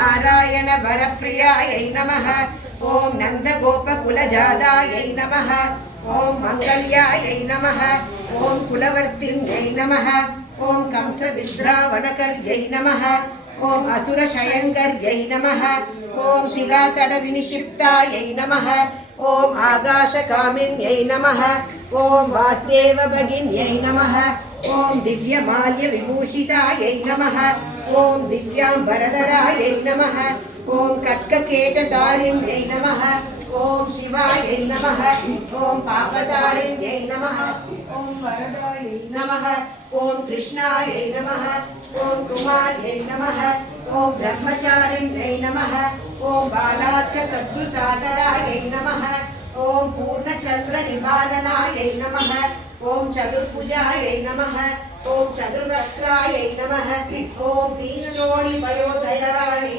नारायण वरप्रियायै नमः ॐ नन्दगोपकुलजातायै नमः ॐ मङ्गल्यायै नमः ॐ कुलवर्तिन्यै नमः ॐ कंसविद्रावणकर्यै नमः ॐ असुरशयङ्कर्यै नमः ॐ शिलातडविनिक्षिप्तायै नमः ॐ आकाशकामिन्यै नमः ॐ वासुदेवभगिन्यै नमः ॐ दिव्यमाल्यविभूषितायै नमः ॐ दिव्याम्बरधरायै नमः ॐ कट्ककेटधारिण्यै नमः ॐ शिवायै नमः ॐ पापधारिण्यै नमः ॐ वरदायै नमः ॐ कृष्णायै नमः ॐ कुमार्यै नमः ॐ ब्रह्मचारिण्यै नमः ॐ बालार्कशत्रुसागरायै नमः ॐ पूर्णचन्द्रनिवारणायै नमः ॐ चतुर्भुजायै नमः ॐ चतुर्वक्त्रायै नमः ॐ दीनजोनिपयोदयाय